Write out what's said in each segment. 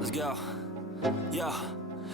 Let's go. Yeah.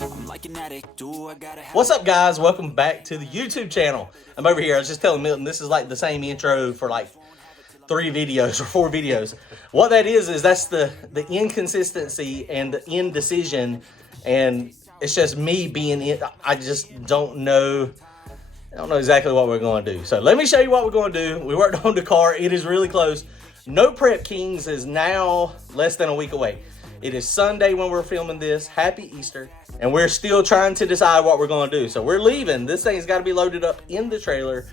I'm like an addict. Do I gotta have... What's up, guys? Welcome back to the YouTube channel. I'm over here. I was just telling Milton this is like the same intro for like 3 videos or 4 videos. What that is that's the inconsistency and the indecision, and it's just me being it. I just don't know. I don't know exactly what we're going to do. So let me show you what we're going to do. We worked on the car. It is really close. No Prep Kings is now less than a week away. It is Sunday when we're filming this. Happy Easter. And we're still trying to decide what we're going to do. So we're leaving. This thing's got to be loaded up in the trailer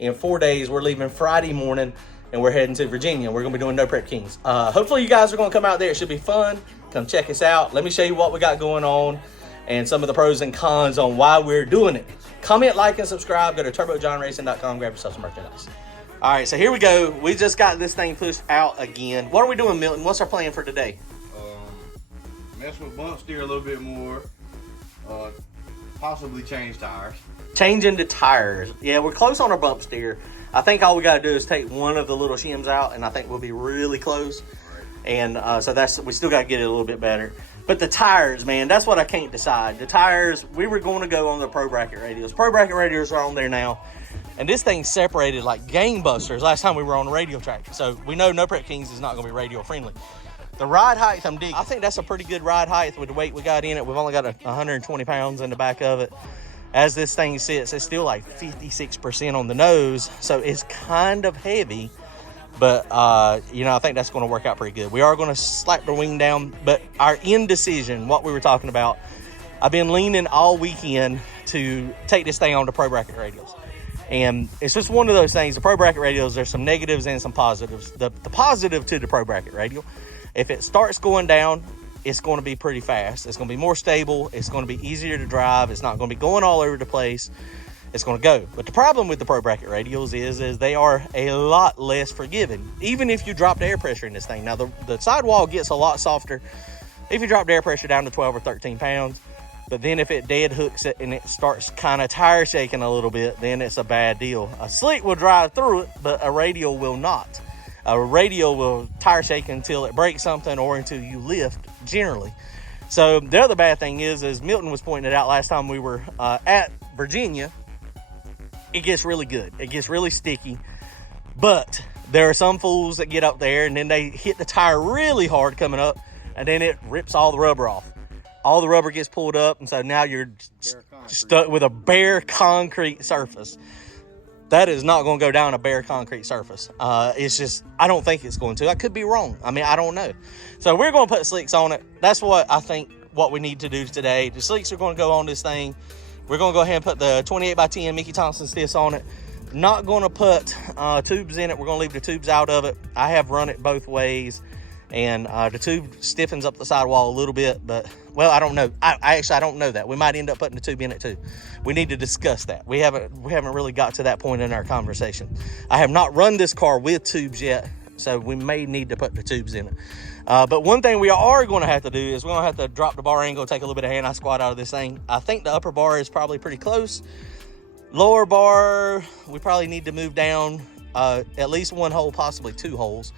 in 4 days. We're leaving Friday morning and we're heading to Virginia. We're going to be doing No Prep Kings. Hopefully you guys are going to come out there. It should be fun. Come check us out. Let me show you what we got going on and some of the pros and cons on why we're doing it. Comment, like, and subscribe. Go to turbojohnracing.com. Grab yourself some merchandise. All right, so here we go. We just got this thing pushed out again. What are we doing, Milton? What's our plan for today? Mess with bump steer a little bit more. Possibly change tires. Changing the tires. Yeah, we're close on our bump steer. I think all we got to do is take one of the little shims out, and I think we'll be really close. Right. And so we still got to get it a little bit better. But the tires, man, that's what I can't decide. The tires, we were going to go on the Pro Bracket radios. Pro Bracket radios are on there now. And this thing's separated like gangbusters last time we were on the radio track. So we know No Prep Kings is not going to be radio friendly. The ride height, I'm digging. I think that's a pretty good ride height with the weight we got in it. We've only got 120 pounds in the back of it. As this thing sits, it's still like 56% on the nose. So it's kind of heavy. But, I think that's going to work out pretty good. We are going to slap the wing down. But our indecision, what we were talking about, I've been leaning all weekend to take this thing on to Pro Bracket radios. And it's just one of those things. The Pro Bracket radios, there's some negatives and some positives. The positive to the Pro Bracket radio, if it starts going down, it's going to be pretty fast. It's going to be more stable. It's going to be easier to drive. It's not going to be going all over the place. It's going to go. But the problem with the Pro Bracket radios is they are a lot less forgiving, even if you drop the air pressure in this thing. Now, the sidewall gets a lot softer if you drop the air pressure down to 12 or 13 pounds. But then if it dead hooks it and it starts kind of tire shaking a little bit, then it's a bad deal. A slick will drive through it, but a radio will not. A radio will tire shake until it breaks something or until you lift, generally. So the other bad thing is Milton was pointing it out last time we were at Virginia, it gets really good. It gets really sticky. But there are some fools that get up there and then they hit the tire really hard coming up, and then it rips all the rubber off. All the rubber gets pulled up, and so now you're stuck with a bare concrete surface. That is not going to go down a bare concrete surface. It's just, I don't think it's going to. I could be wrong. I mean, I don't know. So we're going to put slicks on it. That's what I think what we need to do today. The slicks are going to go on this thing. We're going to go ahead and put the 28x10 Mickey Thompson stiffs on it. Not going to put tubes in it. We're going to leave the tubes out of it. I have run it both ways. And the tube stiffens up the sidewall a little bit, but, well, I don't know. I don't know that. We might end up putting the tube in it too. We need to discuss that. We haven't really got to that point in our conversation. I have not run this car with tubes yet, so we may need to put the tubes in it. But one thing we are going to have to do is we're going to have to drop the bar angle, take a little bit of hand-eye squat out of this thing. I think the upper bar is probably pretty close. Lower bar, we probably need to move down at least 1 hole, possibly 2 holes.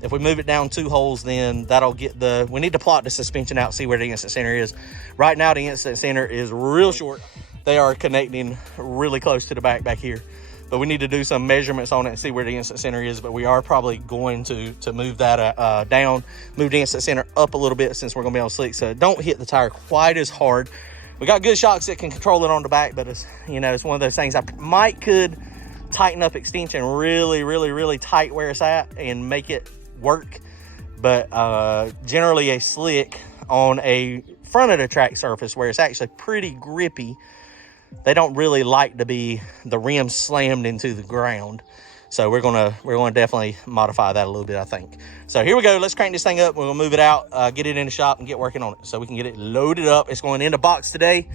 If we move it down 2 holes, then that'll get we need to plot the suspension out, see where the instant center is. Right now, the instant center is real short. They are connecting really close to the back here. But we need to do some measurements on it and see where the instant center is. But we are probably going to move that down, move the instant center up a little bit since we're going to be on slick. So don't hit the tire quite as hard. We got good shocks that can control it on the back, but it's, it's one of those things I could tighten up extension really, really, really tight where it's at and make it work. But generally a slick on a front of the track surface where it's actually pretty grippy, they don't really like to be the rim slammed into the ground. So we're gonna definitely modify that a little bit, I think. So here we go. Let's crank this thing up. We're gonna move it out, get it in the shop, and get working on it so we can get it loaded up. It's going in the box today.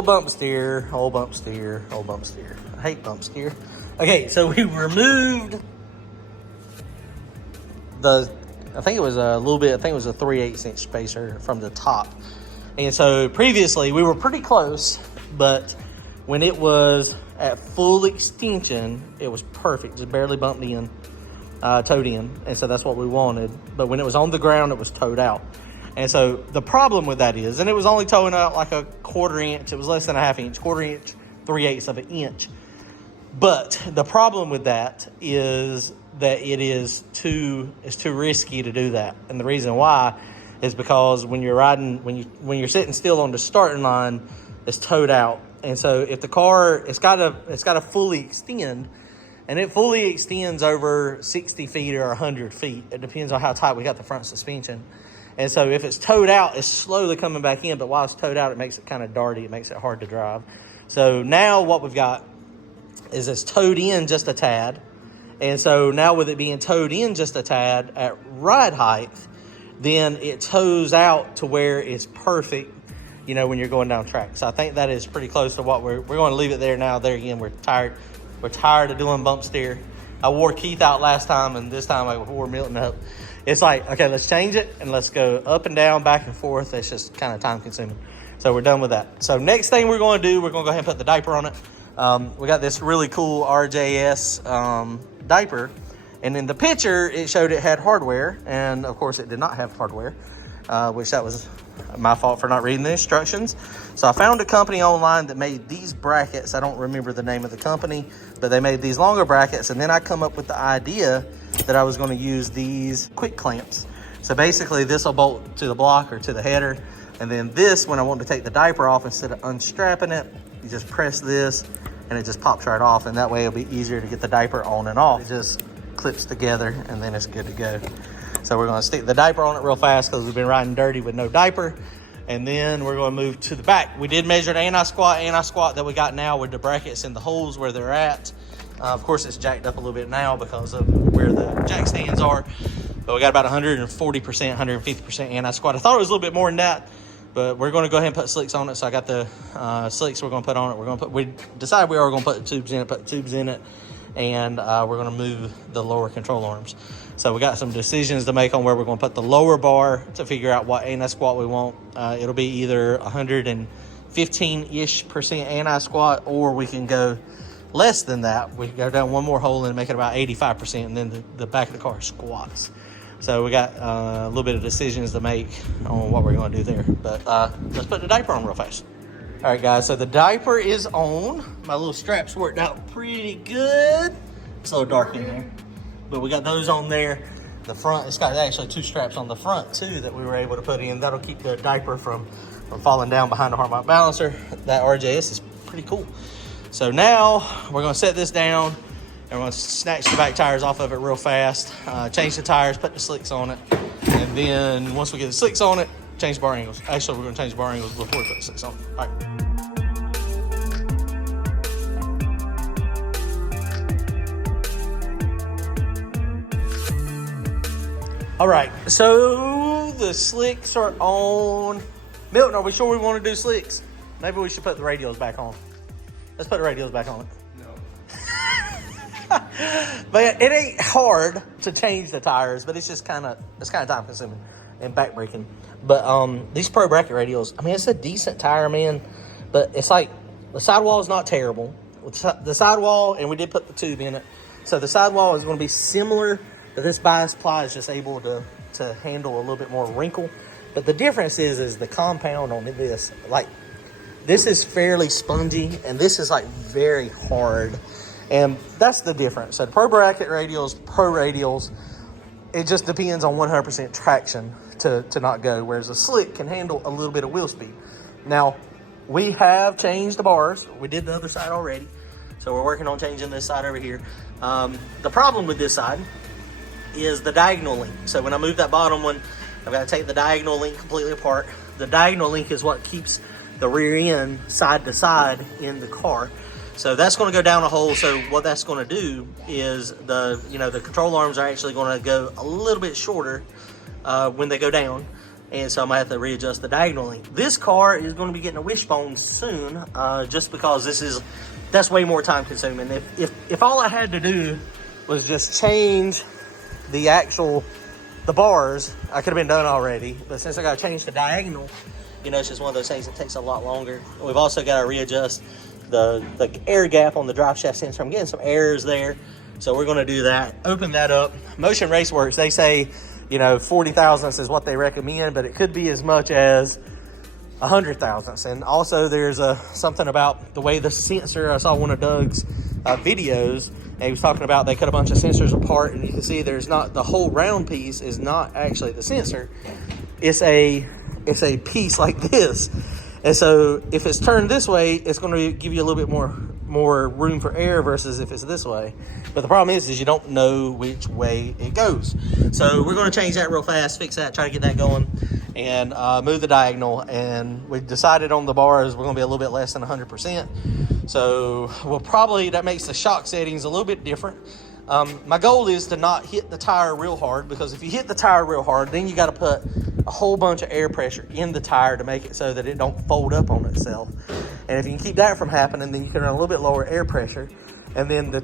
Old bump steer, old bump steer, old bump steer. I hate bump steer. Okay, so we removed I think it was a 3/8 inch spacer from the top. And so previously we were pretty close, but when it was at full extension, it was perfect, just barely bumped in, towed in. And so that's what we wanted. But when it was on the ground, it was towed out. And so the problem with that is, and it was only towing out like a 1/4 inch, it was less than a 1/2 inch, 1/4 inch, 3/8 of an inch. But the problem with that is that it's too risky to do that. And the reason why is because when you're riding, when you're sitting still on the starting line, it's towed out. And so if the car, it's got to fully extend, and it fully extends over 60 feet or 100 feet. It depends on how tight we got the front suspension. And so if it's towed out, it's slowly coming back in, but while it's towed out, it makes it kind of darty. It makes it hard to drive. So now what we've got is it's towed in just a tad. And so now with it being towed in just a tad at ride height, then it tows out to where it's perfect, you know, when you're going down track. So I think that is pretty close to what we're going to leave it there now. There again, we're tired of doing bump steer. I wore Keith out last time, and this time I wore Milton up. It's like, okay, let's change it and let's go up and down, back and forth. It's just kind of time consuming. So we're done with that. So next thing we're going to do, we're going to go ahead and put the diaper on it. We got this really cool RJS diaper, and in the picture it showed it had hardware, and of course it did not have hardware, which that was my fault for not reading the instructions. So I found a company online that made these brackets. I don't remember the name of the company, but they made these longer brackets, and then I come up with the idea that I was going to use these quick clamps. So basically this will bolt to the block or to the header, and then this, when I want to take the diaper off, instead of unstrapping it, you just press this and it just pops right off, and that way it'll be easier to get the diaper on and off. It just clips together and then it's good to go. So we're going to stick the diaper on it real fast because we've been riding dirty with no diaper, and then we're going to move to the back. We did measure the anti-squat that we got now with the brackets and the holes where they're at. Of course it's jacked up a little bit now because of where the jack stands are, but we got about 140%, 150% anti-squat. I thought it was a little bit more than that, but we're going to go ahead and put slicks on it. So I got the slicks we're going to put on it. We decided we are going to put tubes in it, and we're going to move the lower control arms. So we got some decisions to make on where we're going to put the lower bar to figure out what anti-squat we want. It'll be either 115-ish% anti-squat, or we can go less than that. We can go down one more hole and make it about 85%, and then the back of the car squats. So we got a little bit of decisions to make on what we're going to do there. But let's put the diaper on real fast. All right, guys, so the diaper is on. My little straps worked out pretty good. It's a little dark in there, but we got those on there. The front, it's got actually 2 straps on the front too that we were able to put in. That'll keep the diaper from falling down behind the hard mount balancer. That RJS is pretty cool. So now we're going to set this down, and we're going to snatch the back tires off of it real fast, change the tires, put the slicks on it, and then once we get the slicks on it, change bar angles. Actually, we're going to change bar angles before we put the slicks on. All right. All right, so the slicks are on. Milton, are we sure we want to do slicks? Maybe we should put the radios back on. Let's put the radios back on it. But it ain't hard to change the tires, but it's just kind of time consuming and back breaking. But these Pro Bracket radials, I mean, it's a decent tire, man, but it's like the sidewall is not terrible. The sidewall, and we did put the tube in it, so the sidewall is going to be similar, but this bias ply is just able to handle a little bit more wrinkle. But the difference is the compound on this, like, this is fairly spongy, and this is like very hard. And that's the difference. So the Pro Bracket radials, Pro radials, it just depends on 100% traction to not go, whereas a slick can handle a little bit of wheel speed. Now, we have changed the bars. We did the other side already, so we're working on changing this side over here. The problem with this side is the diagonal link. So when I move that bottom one, I've got to take the diagonal link completely apart. The diagonal link is what keeps the rear end side to side in the car. So that's going to go down a hole. So what that's going to do is the control arms are actually going to go a little bit shorter when they go down. and so I'm gonna have to readjust the diagonal length. This car is going to be getting a wishbone soon, just because that's way more time consuming. If all I had to do was just change the bars, I could have been done already. But since I got to change the diagonal, you know, it's just one of those things that takes a lot longer. We've also got to readjust the air gap on the drive shaft sensor. I'm getting some errors there, so we're going to do that. Open that up. Motion Raceworks, they say, you know, 40 thousandths is what they recommend, but it could be as much as 100 thousandths. And also there's something about the way the sensor, I saw one of Doug's videos, and he was talking about they cut a bunch of sensors apart, and you can see there's not, the whole round piece is not actually the sensor. It's a piece like this. And so if it's turned this way, it's going to give you a little bit more room for air versus if it's this way. But the problem is you don't know which way it goes. So we're going to change that real fast, fix that, try to get that going, and move the diagonal. And we decided on the bars we're going to be a little bit less than 100%. So we'll probably, that makes the shock settings a little bit different. My goal is to not hit the tire real hard, because if you hit the tire real hard, then you got to put a whole bunch of air pressure in the tire to make it so that it don't fold up on itself. And if you can keep that from happening, then you can run a little bit lower air pressure, and then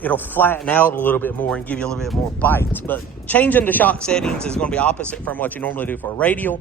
it'll flatten out a little bit more and give you a little bit more bite. But changing the shock settings is going to be opposite from what you normally do for a radial.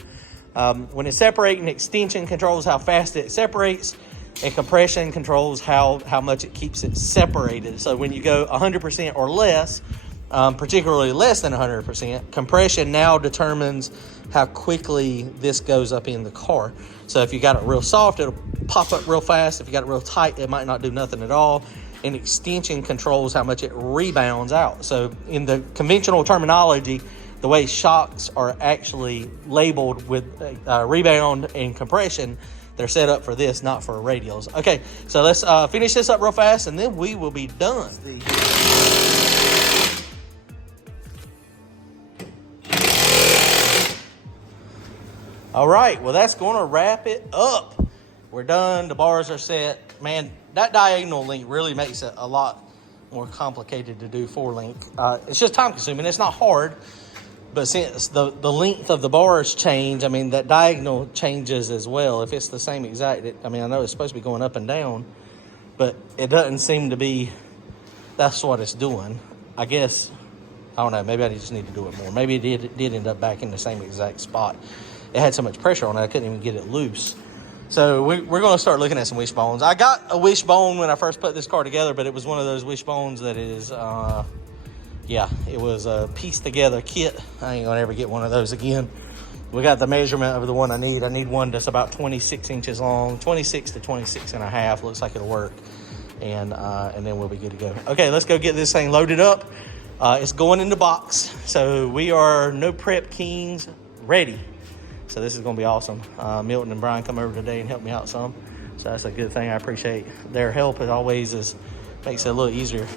When it's separating, extension controls how fast it separates, and compression controls how much it keeps it separated. So when you go 100% or less, particularly less than 100%, compression now determines how quickly this goes up in the car. So if you got it real soft, it'll pop up real fast. If you got it real tight, it might not do nothing at all. And extension controls how much it rebounds out. So in the conventional terminology, the way shocks are actually labeled with rebound and compression, they're set up for this, not for radials. Okay, so let's finish this up real fast, and then we will be done. All right, well, that's going to wrap it up. We're done. The bars are set. Man, that diagonal link really makes it a lot more complicated to do 4-link. It's just time consuming. It's not hard. But since the length of the bars change, I mean, that diagonal changes as well. If it's the same exact, I mean, I know it's supposed to be going up and down, but it doesn't seem to be, that's what it's doing. I guess, I don't know, maybe I just need to do it more. Maybe it did end up back in the same exact spot. It had so much pressure on it, I couldn't even get it loose. So we're going to start looking at some wishbones. I got a wishbone when I first put this car together, but it was one of those wishbones that is, yeah, it was a pieced together kit. I ain't gonna ever get one of those again. We got the measurement of the one I need. I need one that's about 26 inches long, 26 to 26 and a half. Looks like it'll work. And then we'll be good to go. Okay, let's go get this thing loaded up. It's going in the box. So we are No Prep Kings ready. So this is gonna be awesome. Milton and Brian come over today and help me out some. So that's a good thing. I appreciate their help as always, makes it a little easier.